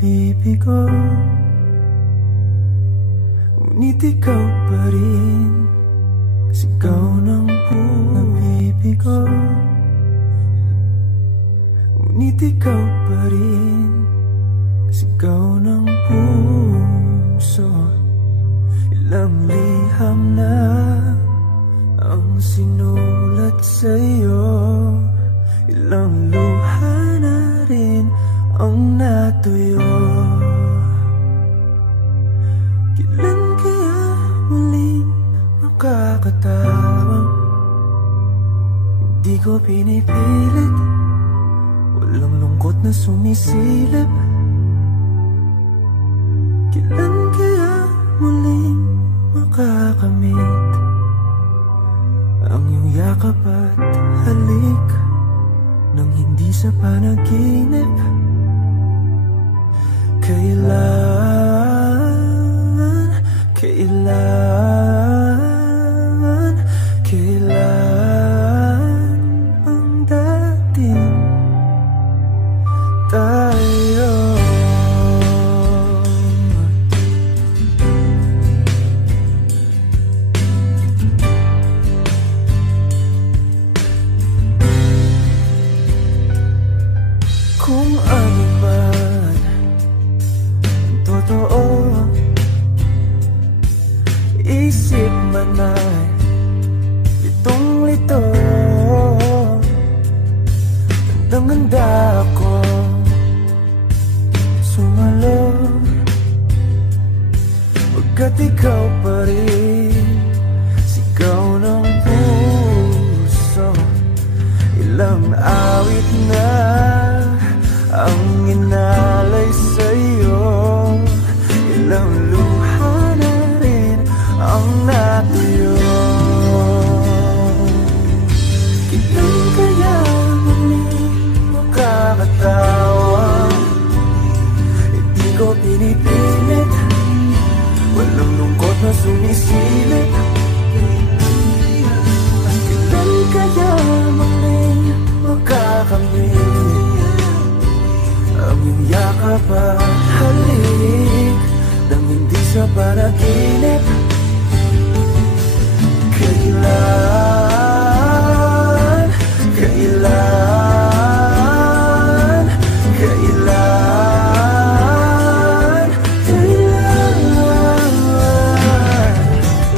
nabibigo, ngunit ikaw pa rin. Sigaw ng puso, nabibigo, ngunit ikaw pa rin. Sigaw ng puso. Ilang liham na ang sinulat sa'yo, ilang luha na rin ang natuyo. Kailan kaya muling makakatawang? Hindi ko pinipilit, walang lungkot na sumisilip. Kailan kaya muling makakamit ang iyong yakap at halik nang hindi sa panaginip? Kailan, kailan, kailan ang dating tayo? Kung ano man ang totoo, isip man ay litong-lito. Handang-handa ako sumalo, pagkat ikaw pa rin. Sigaw ng puso, ilang awit na ang inalay sa'yo, ilang luha na rin ang natuyo. Kailan kaya muling makakatawa? Hindi ko pinipilit, walang lungkot na sumisilip. Kailan kaya muling makakamit ang iyong yakap at halik nang hindi sa panaginip? Kailan, kailan, kailan, kailan,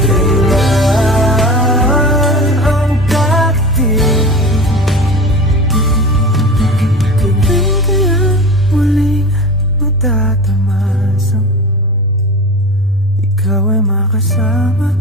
kailan ang dating? Kailan kaya muling matatamasang ikaw ay makasama't